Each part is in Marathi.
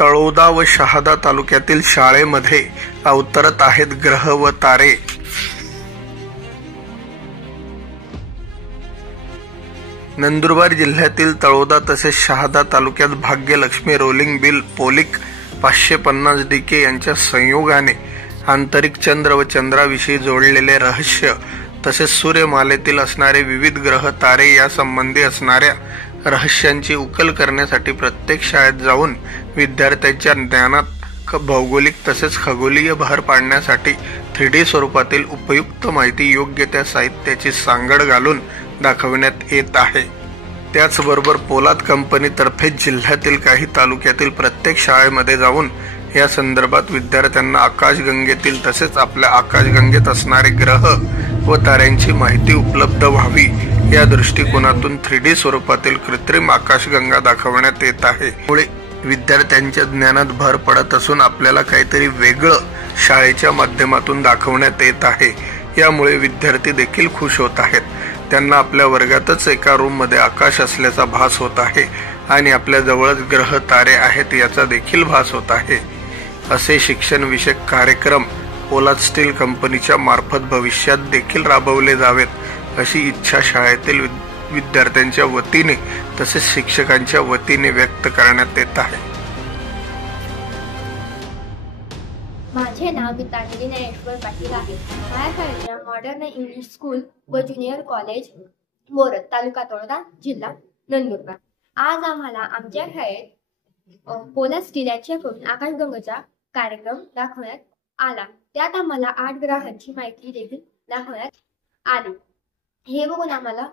तळोदा व शहादा तालुक्यातील शाळेमध्ये अवतरत आहेत ग्रह व तारे। नंदुरबार जिल्ह्यातील तळोदा तसेच शहादा तालुक्यात भाग्यलक्ष्मी रोलिंग बिल पोलिक 550 DK यांच्या संयोगाने आंतरिक चंद्र व चंद्राविषयी जोडलेले रहस्य तसेच सूर्यमालेतील असणारे विविध ग्रह तारे या संबंधी असणाऱ्या रहस्यांची उकल करण्यासाठी प्रत्येक शाळेत जाऊन विद्यार्थ्यांच्या ज्ञानात भौगोलिक तसेच खगोलीय भर पाडण्यासाठी 3D स्वरूपातील उपयुक्त माहिती योग्य त्या साहित्याची सांगड घालून दाखवण्यात येत आहे। त्याचबरोबर पोलाद कंपनीतर्फे जिल्ह्यातील काही तालुक्यातील प्रत्येक शाळेमध्ये जाऊन या संदर्भात विद्यार्थ्यांना आकाशगंगेतील तसेच आपल्या आकाशगंगेत असणारे ग्रह व ताऱ्यांची माहिती उपलब्ध व्हावी या दृष्टिकोनातून 3D स्वरूपातील कृत्रिम आकाशगंगा दाखवण्यात येत आहे। त्यामुळे विद्यार्थ्यांच्या ज्ञानात भर पडत असून आपल्याला काहीतरी वेगळं शाळेच्या माध्यमातून दाखवण्यात येत आहे। यामुळे विद्यार्थी देखील खुश होत आहेत। त्यांना आपल्या वर्गातच एका रूम मध्ये आकाश असल्याचा भास होत आहे आणि आपल्या जवळच ग्रह तारे आहेत याचा देखील भास होत आहे। असे शिक्षण विषयक कार्यक्रम पोलाद स्टील कंपनीच्या मार्फत भविष्यात देखील राबवले जावेत अशी इच्छा शाळेतील विद्यार्थ्यांच्या वतीने तसेच शिक्षकांच्या वतीने व्यक्त करण्यात येत आहे। माझे नाव गीतांजली ज्ञानेश्वर पाटील आहे। माझ्या शाळेच्या मॉडर्न इंग्लिश स्कूल व ज्युनियर कॉलेज बोरद, तालुका तळोदा, जिल्हा नंदुरबार। आज आम्हाला आमच्या शाळेत पोलाद स्टील यांच्याकडून आकाशगंगेचा कार्यक्रम दाखवण्यात आला। त्यात आम्हाला 8 ग्रहांची माहिती देखील दाखवण्यात आली। हे बघून आम्हाला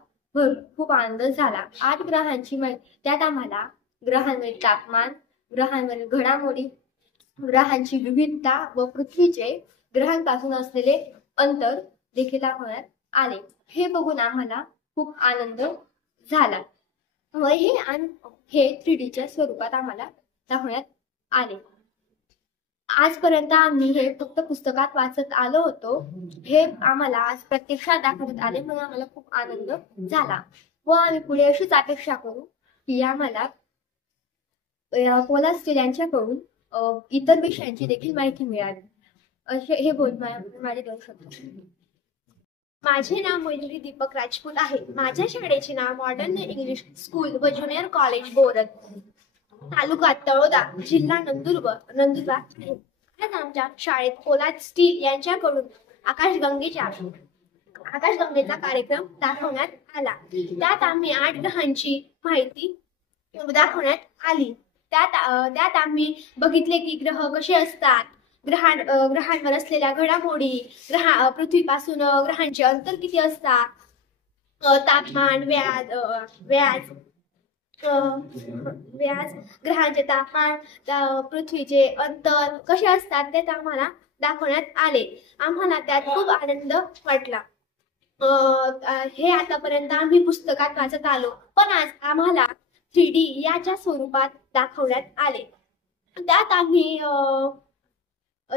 खूप आनंद झाला। 8 ग्रहांची माहिती, त्यात आम्हाला ग्रहांवरील तापमान, ग्रहांवरील घडामोडी, ग्रहांची विविधता व पृथ्वीचे ग्रहांपासून असलेले अंतर देखील दाखवण्यात आले। हे बघून आम्हाला खूप आनंद झाला व हे 3Dच्या स्वरूपात आम्हाला दाखवण्यात आले। आजपर्यंत आम्ही हे फक्त पुस्तकात वाचत आलो होतो, हे आम्हाला आज प्रत्यक्षात दाखवण्यात आले म्हणून आम्हाला खूप आनंद झाला व आम्ही पुढे अशीच अपेक्षा करू की आम्हाला पोलाद स्टील यांच्याकडून इतर विषयांची देखील माहिती मिळाली। असे हे बोल माझे 2 शब्द। माझे नाव मयुरी दीपक राजपूत आहे। माझ्या शाळेचे नाव मॉडर्न इंग्लिश स्कूल व ज्युनियर कॉलेज बोरद, तालुका तळोदा, जिल्हा नंदुरबार आहे। आज आमच्या शाळेत पोलाद स्टील यांच्याकडून आकाशगंगेचा कार्यक्रम दाखवण्यात आला। त्यात आम्ही 8 ग्रहांची माहिती दाखवण्यात आली। त्यात आम्ही बघितले की ग्रह कसे असतात, ग्रहांवर असलेल्या घडामोडी, पृथ्वीपासून ग्रहांचे अंतर किती असतात, तापमान, व्याज, ग्रहांचे तापमान, पृथ्वीचे अंतर कसे असतात ते आम्हाला दाखवण्यात आले। आम्हाला त्यात खूप आनंद वाटला। हे आतापर्यंत आम्ही पुस्तकात वाचत आलो, पण आज आम्हाला 3D याच्या स्वरूपात दाखवण्यात आले।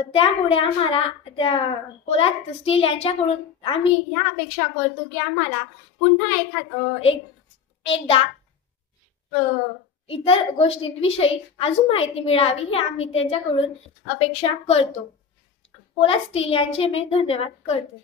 त्यामुळे आम्हाला त्या पोलाद स्टील यांच्याकडून आम्ही ह्या अपेक्षा करतो की आम्हाला पुन्हा एकदा इतर गोष्टींविषयी अजून माहिती मिळावी हे आम्ही त्यांच्याकडून अपेक्षा करतो। पोलाद स्टील यांचे मी धन्यवाद करतो।